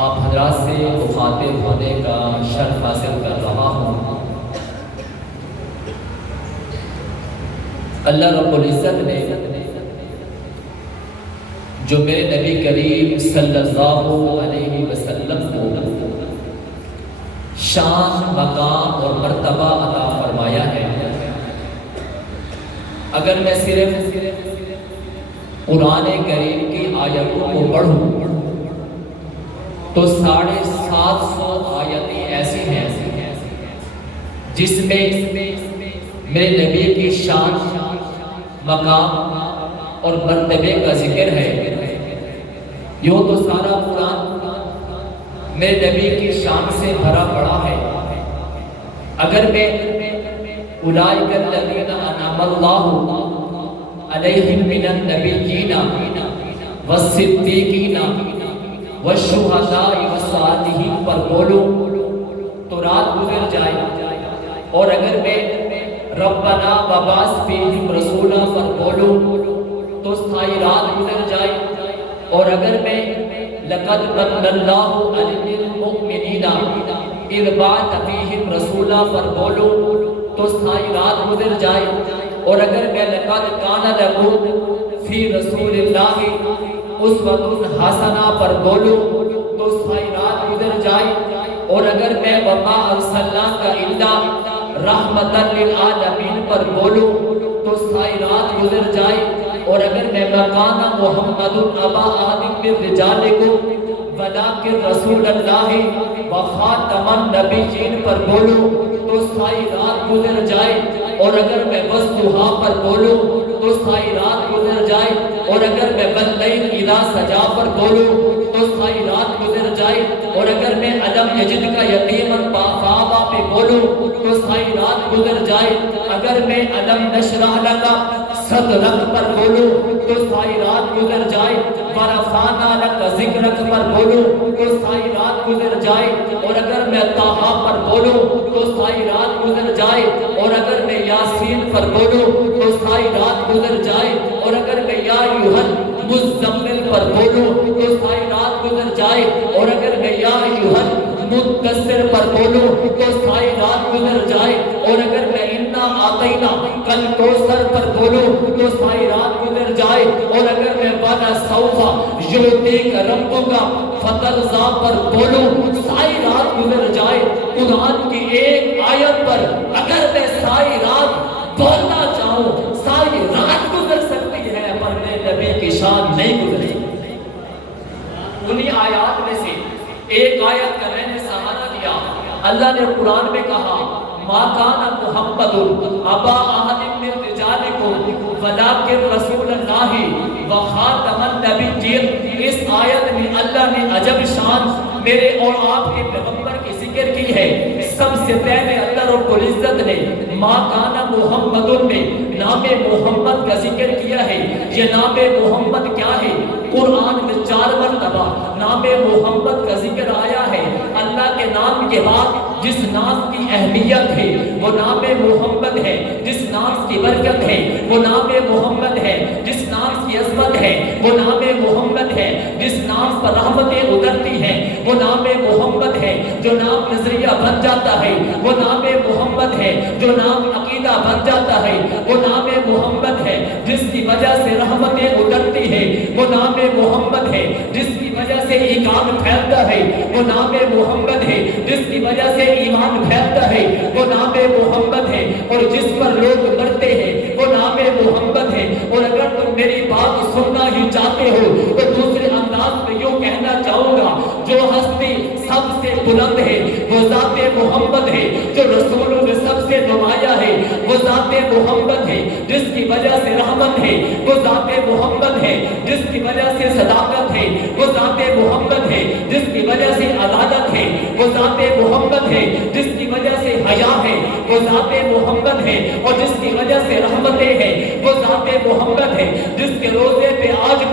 آپ حضرات سے مخاطب ہونے کا شرف حاصل کر رہا ہوں۔ اللہ رب العزت نے جو میرے نبی کریم صلی اللہ علیہ وسلم کو شان، مقام اور مرتبہ عطا فرمایا ہے، اگر میں صرف قرآن کریم کی آیتوں کو پڑھوں تو 750 آیتیں ایسی ہیں جس میں میرے نبی کی شان، مقام اور مرتبے کا ذکر ہے۔ یوں تو سارا قرآن میرے نبی کی شان سے بھرا پڑا ہے۔ اگر میں اولئک الذین انعم اللہ علیہم من النبیین والصدیقین والشہداء والصالحین پر بولوں تو رات گزر جائے، اور اگر میں ربنا وبعث فیہم رسولا پر بولوں تو ساری رات گزر جائے، اور اگر میں لقد من اللہ علی المؤمنین اذ بعث فیہم رسولا پر بولوں تو ساری رات گزر جائے، اور اگر میں لقد کان لکم فی رسول اللہ اسوۃ حسنہ پر بولوں تو ساری رات گزر جائے، اور اگر میں وما ارسلناک الا رحمۃ للعالمین پر بولوں تو ساری رات گزر جائے، اور اگر میں مکان محمد ابا آدم من رجالکم ولکن رسول اللہ وخاتم النبیین پر بولوں تو ساری رات گزر جائے، اور اگر میں والضحیٰ پر بولوں تو ساری رات گزر جائے، اور اگر میں واللیل اذا سجا پر بولوں تو ساری رات گزر جائے، اور اگر میں الم یجد کا یتیما فآویٰ پہ بولوں تو ساری رات گزر جائے، اگر میں الم نشرح لک صدرک پر بولوں تو ساری رات گزر جائے، ورفعنا لک ذکرک پر بولوں تو ساری رات گزر جائے، اور اگر میں طٰہٰ پر بولوں تو ساری رات گزر جائے، اور اگر میں یاسین پر بولوں تو ساری رات گزر جائے، اور اگر میں یا ایھا المزمل پر بولوں تو ساری رات گزر جائے، اور اگر میں یا ایھا المدثر پر بولوں تو ساری رات گزر جائے، اور اگر میں انا اعطیناک الکوثر پر بولوں تو ساری رات گزر جائے، اور اگر میں ولسوف یعطیک ربک فترضی پر بولوں ساری رات گزر جائے۔ قرآن کی ایک آیت پر اگر میں ساری رات بولنا چاہوں ساری رات گزر سکتی ہے، پر میں نبی کی شان نہیں گزرے۔ انہی آیات میں سے ایک آیت کا میں نے سہارا دیا، اللہ نے قرآن میں کہا ما کان محمد ابا احد من رجالکم ولکن رسول اللہ وخاتم النبیین۔ اس آیت میں اللہ نے عجب شان میرے اور آپ کے پیغمبر کی ذکر کی ہے۔ سب سے پہلے اللہ رب العزت نے ما کان محمد میں نام محمد کا ذکر کیا ہے۔ یہ نام محمد کیا ہے؟ قرآن میں 4 مرتبہ نام محمد کا ذکر آیا ہے۔ اللہ کے نام کے بعد جس نام کی اہمیت ہے وہ نام محمد ہے، جس نام کی برکت ہے وہ نام محمد ہے، جس نام کی عظمت ہے وہ نام محمد ہے، جس نام پر رحمتیں اترتی ہیں وہ نام محمد ہے، جو نام نظریہ بن جاتا ہے وہ نام محمد ہے، جو نام عقیدہ بن جاتا ہے وہ نام محمد ہے، جس کی وجہ سے رحمتیں اترتی ہیں وہ نام محمد ہے، جس کی وجہ سے ایمان پھیلتا ہے وہ نام محمد ہے، جس کی وجہ سے ایمان پھیلتا ہے وہ نام محمد ہے، اور جس پر لوگ مرتے ہیں وہ نام محمد ہے۔ اور اگر تم میری بات سننا ہی چاہتے ہو تو دوسرے انداز میں یوں کہنا چاہوں گا، جو ہستی سب سے بلند ہے وہ ذات محمد ہے، جو رسولوں میں سب سے نمایاں ہے وہ ذات محمد ہے، جس کی وجہ سے رحمت ہے وہ ذات محمد ہے، جس کی وجہ سے صداقت ہے وہ ذات محمد ہے، جس کی وجہ سے عدالت ہے وہ ذات محمد ہے، جس کی وجہ سے حیا ہے وہ ذات محمد ہے، اور جس کی وجہ سے رحمتیں ہیں وہ ذات محمد ہے، جس کے روزے پہ آج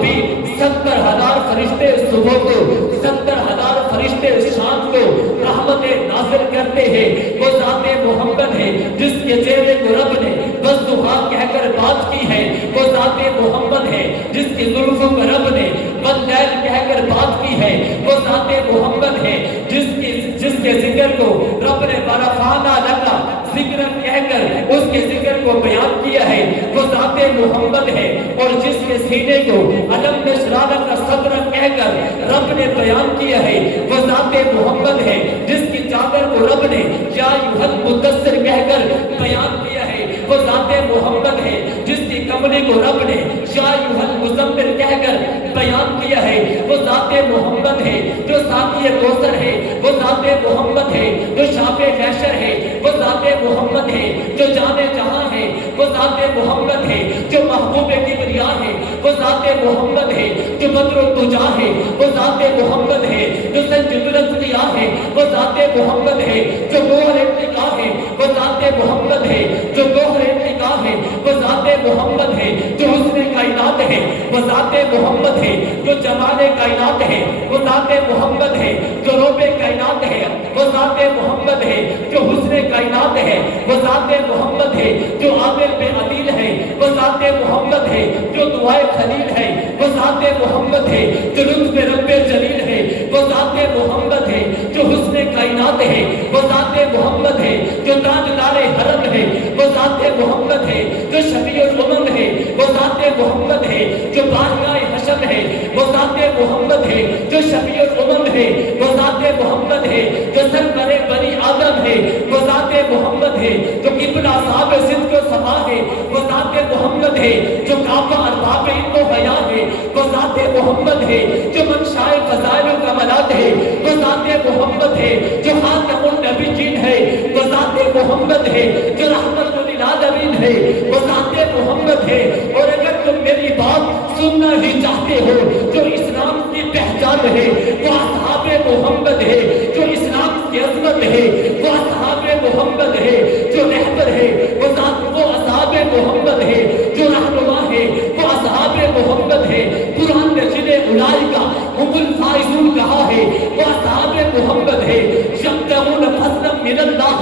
بھی 70,000 فرشتے صبح کو 70,000 فرشتے شام کو رحمتیں نازل کرتے ہیں وہ ذات محمد ہے، جس کے چہرے کو رب نے والضحیٰ کہہ کر بات کی ہے وہ ذات محمد ہے، جس کی زلفوں کو رب نے واللیل کہہ کر بات کی ہے وہ ذات ذات محمد ہے جس کے ذکر کو رب نے برفانہ لگا ذکر کہہ کر اس کے ذکر کو بیان کیا ہے، وہ ذات محمد ہے، اور جس کے سینے کو علم نشرح کا صدر کہہ کر رب نے بیان کیا ہے، وہ ذات محمد ہے، جس کی چادر کو رب نے یا ایھا المدثر کہہ کر بیان کیا ہے، وہ ذات محمد ہے، جس کی کملی کو رب نے یا ایھا المزمل کہہ کر بیان کیا ہے، وہ ذات محمد ہے، جو ساقی کوثر ہے، وہ ذات محمد ہے، جو شافع محشر ہے، وہ ذات محمد ہے، جو جانے جہاں ہے، وہ ذات محمد ہے، جو محبوب کبریا ہے، وہ ذات محمد ہے، جو بدر الدجا ہے، وہ ذات محمد ہے، جو سنجد الاتقیاء ہے، وہ ذات محمد ہے، جو گوہر ارتقاء ہے، وہ ذات محمد ہے، جو گوہر ارتقاء ہے، وہ ذات محمد ہے، جو حسن کائنات ہے، وہ ذات محمد ہے، جو جمال کائنات ہے، وہ ذات محمد ہے، جو روب کائنات ہے، وہ ذات محمد ہے، جو حسن کائنات ہے، وہ ذات محمد ہے، جو عامل بے عدیل ہے، وہ ذات محمد ہے، جو دعائے خلیل ہے، وہ ذات محمد ہے، جو لطف رب جلیل ہے، وہ ذات محمد ہے، جو حسن کائنات ہے، وہ ذات محمد ہے، جو تاجدار حرم ہے، وہ ذات محمد ہے، جو شفیع الامم ہے، وہ ذات محمد ہے، جو بارگاہ حشر ہے، وہ ذات محمد ہے، جو شفیع الامم ہے، وہ ذات محمد ہے، جو سرور بنی آدم ہے، وہ ذات محمد ہے، جو قبلہ صاحب صدق و صفا ہے، وہ ذات محمد ہے، جو کعبہ ارباب علم و حیا ہے، وہ ذات محمد ہے، جو منشاء فضائل و کمالات ہے، وہ ذات محمد ہے، جو خاتم النبیین ہے، وہ ذات محمد ہے، جو رحمت للعالمین ہے، وہ ذات محمد ہے۔ اور اگر تم میری بات سننا ہی چاہتے ہو، جو اسلام کی پہچان ہے وہ اصحاب محمد ہے، جو اسلام کی عظمت ہے وہ اصحاب محمد ہے، جو رہبر ہے وہ اصحاب محمد ہے، جو رہنما ہے وہ اصحاب محمد ہے۔ قرآن نے جنہیں اولئک هم الفائزون کہا ہے وہ اصحاب محمد ہے۔ یبتغون فضلا من اللہ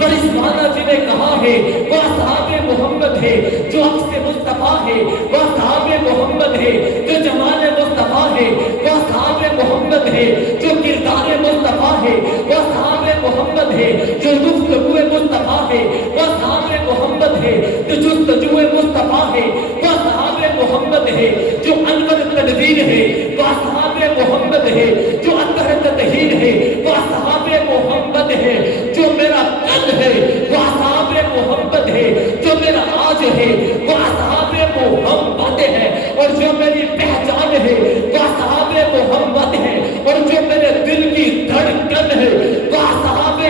ورضوانا جنہیں کہا ہے وہ اصحاب محمد ہے، جو عکس مصطفیٰ ہے وہ اصحاب محمد ہے، جو جمال مصطفیٰ ہے وہ اصحاب محمد ہے، جو کردار مصطفیٰ ہے وہ اصحاب محمد ہے، جو گفتگو مصطفیٰ ہے وہ اصحاب محمد ہے، جو جستجو مصطفیٰ ہے وہ اصحاب محمد ہے، جو انور تدبیر ہے وہ اصحاب محمد ہے، جو اطہر تطہیر ہے وہ اصحاب محمد ہے، جو میرا کل ہے وہ اصحاب محمد ہے، جو میرا آج ہے وہ اصحاب محمد ہے، اور جو میری پہچان ہے وہ اصحاب محمد ہے، اور جو میرے دل کی دھڑکن ہے وہ اصحاب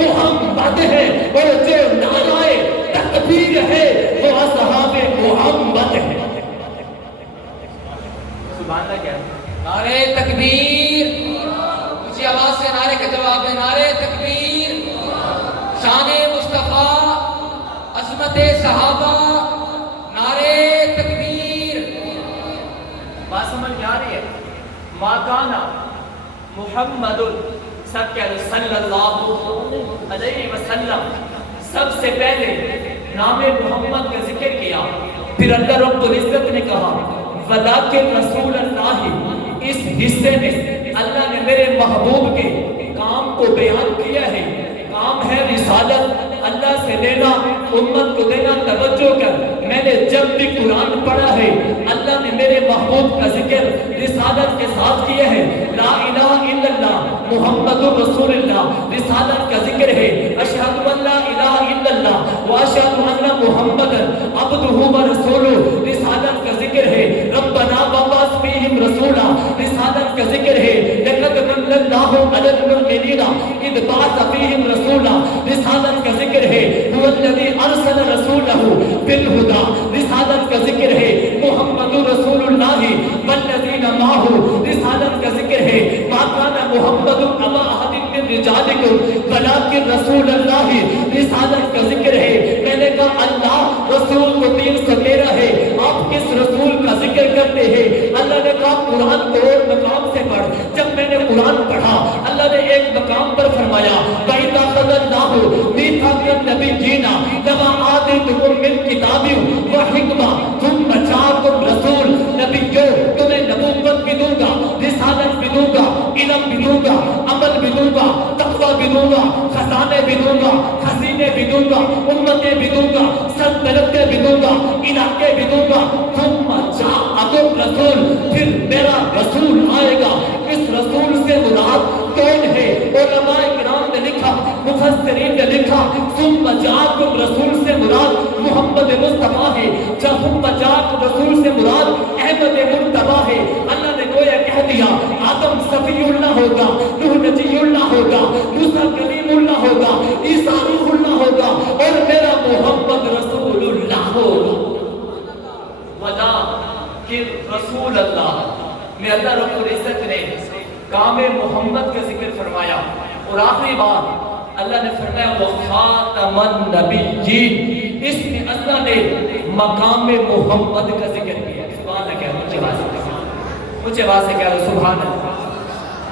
محمد ہے، اور جو نعرہ تکبیر ہے وہ اصحاب محمد ہے۔ سبحان اللہ کیا ہے؟ نعرہ تکبیر، اسی آواز سے نعرے کا جواب ہے، نعرہ تکبیر، شان مصطفیٰ، عظمت صحابہ، نعرہ تکبیر۔ بات سمجھ میں آ رہی ہے؟ ما کانا محمد سب کہہ دو صلی اللہ علیہ وسلم، سب سے پہلے نام محمد کا ذکر کیا، پھر اللہ رب العزت نے کہا وَلَٰكِن رسول اللہ، اس حصے میں اللہ نے میرے محبوب کے کام کو بیان کیا ہے۔ کام ہے رسالت، اللہ سے لینا، امت کو دینا۔ توجہ کر، میں نے جب بھی قرآن پڑھا ہے اللہ نے میرے محبوب کا ذکر رسالت کے ساتھ کیا ہے۔ لا الہ الا اللہ محمد رسول اللہ رسالت کا ذکر ہے۔ اشہد ان لا الہ الا اللہ واشہد ان محمد عبدہ ورسولہ رسالت کا ذکر ہے۔ ربنا وابعث فیہم رسولا رسالت کا ذکر ہے۔ لقد من اللہ علی المؤمنین اذ بعث فیہم رسولا رسالت کا ذکر ہے۔ هو الذی ارسل رسولہ بالہدی رسالت کا ذکر ہے۔ محمد رسول اللہ والذین معہ رسالت کا ذکر ہے۔ ما کان محمد ابا احد من رجالکم ولکن رسول اللہ رسالت کا ذکر ہے۔ میں نے کہا اللہ رسول کو 313 ہے، آپ کس رسول کا ذکر کرتے ہیں؟ اللہ نے کہا قرآن کو اور مقام سے پڑھ۔ جب میں نے قرآن پڑھا اللہ نے ایک مقام پر فرمایا دوں گا, خزینے بھی دوں گا, امتیں بھی دوں گا, سلطنتیں بھی دوں گا, علاقے بھی دوں گا. ثم جاءکم رسول, پھر میرا رسول آئے گا. اس رسول سے مراد کون ہے؟ علماء کرام نے لکھا, مفسرین نے لکھا, ثم جاءکم رسول سے مراد محمد مصطفیٰ ہے. ثم جاءکم رسول سے مراد احمد مرتبہ ہے. اللہ نے گویا کہہ دیا آدم صفی اللہ ہوگا, نوح نجی اللہ ہوگا, موسیٰ کلیم اللہ ہوگا, عیسیٰ روح اللہ ہوگا, اور میرا محمد رسول اللہ ہوگا. وجہ کہ رسول اللہ میں اللہ رب العزت نے کام محمد کا ذکر فرمایا, اور آخری بات اللہ نے فرمایا وہ خاتم النبیین. اس میں اللہ نے مقام محمد کا ذکر کیا. سبحان اللہ, کہہ مجھے بات سے کہہ رہا سبحان اللہ.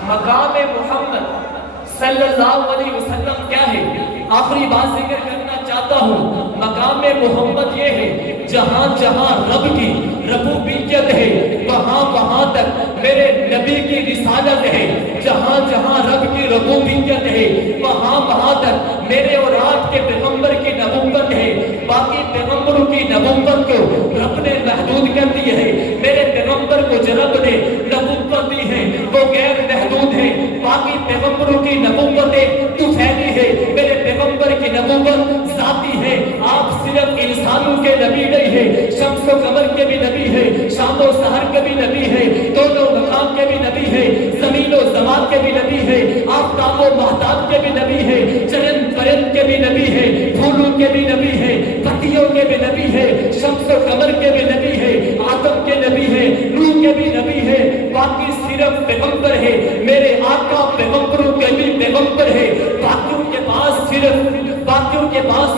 مقام محمد صلی اللہ علیہ وسلم کیا ہے؟ آخری بات ذکر کرنا چاہتا ہوں. مقام محمد یہ ہے جہاں جہاں رب کی ربوبیت ہے وہاں وہاں تک میرے نبی کی رسالت ہے. جہاں جہاں رب کی ربوبیت ہے وہاں وہاں تک میرے اور آپ کے پیغمبر کی نبوت ہے. باقی پیغمبروں کی نبوت کو رب نے محدود کر دی ہے. میرے پیغمبر کو جو رب نے نبوت دی ہے وہ غیر محدود ہے. باقی پیغمبروں کی نبوتیں تو پھیلی ہے. میرے پیغمبر کی نبوت ذاتی ہے. آپ صرف انسانوں کے نبی نہیں ہے, شمس و قمر کے بھی نبی ہے, شام و سحر کے بھی نبی ہے, دونوں مقام کے بھی نبی ہے, زمین و زمان کے بھی نبی ہے, آفتاب و مہتاب کے بھی نبی ہے, چرند پرند کے بھی نبی ہے, پھولوں کے بھی نبی ہے, پتیوں کے بھی نبی ہے, شمس و قمر کے بھی نبی ہے, آدم کے نبی ہے, روح کے بھی نبی ہے. باقی صرف پیغمبر ہے. میرے آقا پیغمبروں کے بھی پیغمبر ہے. باقیوں کے پاس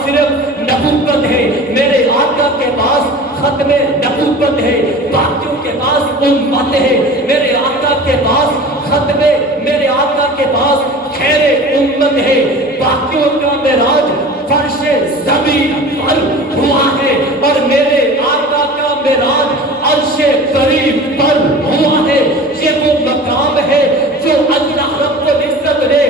صرف نبوت ہے. میرے آقا کے پاس ختم نبوت ہے. باقیوں کے پاس امت ہے. میرے آقا کے پاس میرے آقا کے پاس خیر امت ہے. باقیوں کا معراج فرش زمین پر ہوا ہے, اور میرے آقا کا معراج عرش کریم پر ہوا ہے. یہ وہ مقام ہے جو اللہ رب العزت نے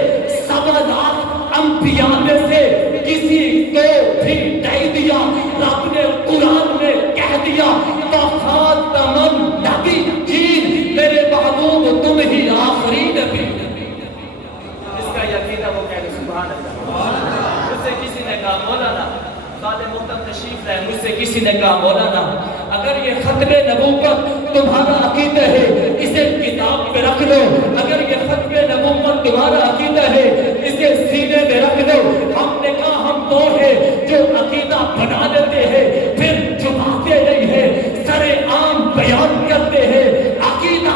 7 لاکھ انبیاء میں سے کسی کو بھی نہیں دیا. رب نے قرآن میں کہہ دیا خاتم النبیین, میرے محبوب تم ہی آخری نبی. جس کا یقین ہے وہ کہہ رہے سبحان اللہ. مجھ سے کسی نے کہا مولانا, خالد محترم تشریف لائے, مجھ سے کسی نے کہا مولانا اگر یہ ختم نبوت تمہارا عقیدہ ہے اسے کتاب پہ رکھ لو. اگر یہ ختم نبوت تمہارا عقیدہ ہے اسے سینے میں رکھ لو. ہم نے کہا ہم تو ہے جو عقیدہ بنا لیتے ہیں پھر چھپاتے نہیں ہیں, سرے عام بیان کرتے ہیں. عقیدہ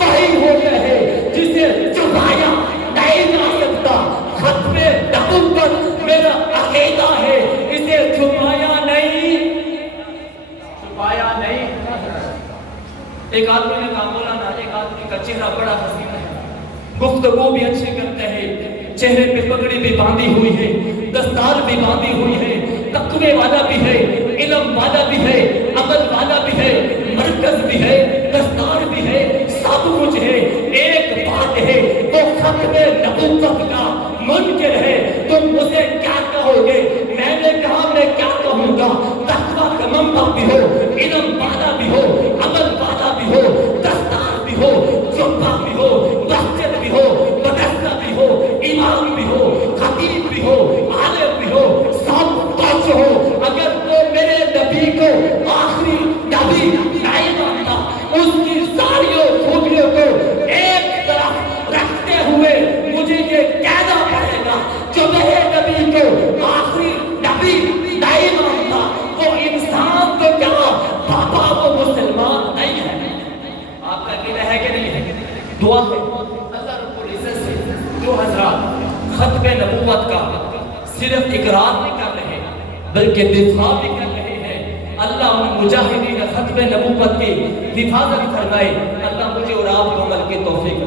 وہی ہوتا ہے جسے چھپایا نہیں جا سکتا. ختم نبوت میرا عقیدہ ہے, اسے چھپایا نہیں. ایک آدمی نے کہا مولانا ایک آدمی کا چہرہ بڑا حسین ہے, گفتگو بھی اچھے کرتے ہیں, چہرے پہ پگڑی بھی باندھی ہوئی ہے, دستار بھی باندھی ہوئی ہے, تقوی والا بھی ہے, علم والا بھی ہے, عمل والا بھی ہے, مرکز بھی ہے, دستار بھی ہے, سب کچھ ہے. ایک بات ہے وہ ختم نبوت کا منکر ہے. تم اسے کیا کہو گے؟ میں نے کہا میں کیا کہوں گا؟ تقوی کا منبع بھی ہو, علم والا بھی ہو, عمل والا بھی ہو, دستار بھی ہو, جبہ بھی ہو, مسجد بھی ہو, مدرسہ بھی ہو, امام بھی ہو, خطیب بھی ہو, عالم بھی ہو, سب کچھ ہو. اگر تو میرے نبی کو آخری نبی نہیں مانتا, اس کی ساری خوبیوں کو ایک طرف رکھتے ہوئے مجھے یہ کہنا پڑے گا جو میرے نبی کو آخری نبی نہیں مانتا وہ انسان تو کیا بابا وہ مسلمان نہیں ہے. آپ کا عقیدہ ہے کہ نہیں ہے؟ دعا ہے اللہ رب العزت سے جو حضرات ختم نبوت کا صرف اقرار نہیں کر رہے بلکہ دفاع بھی کر رہے ہیں, اللہ ان مجاہدین ختم نبوت کی حفاظت فرمائے. اللہ مجھے اور آپ کو عمل کی توفیق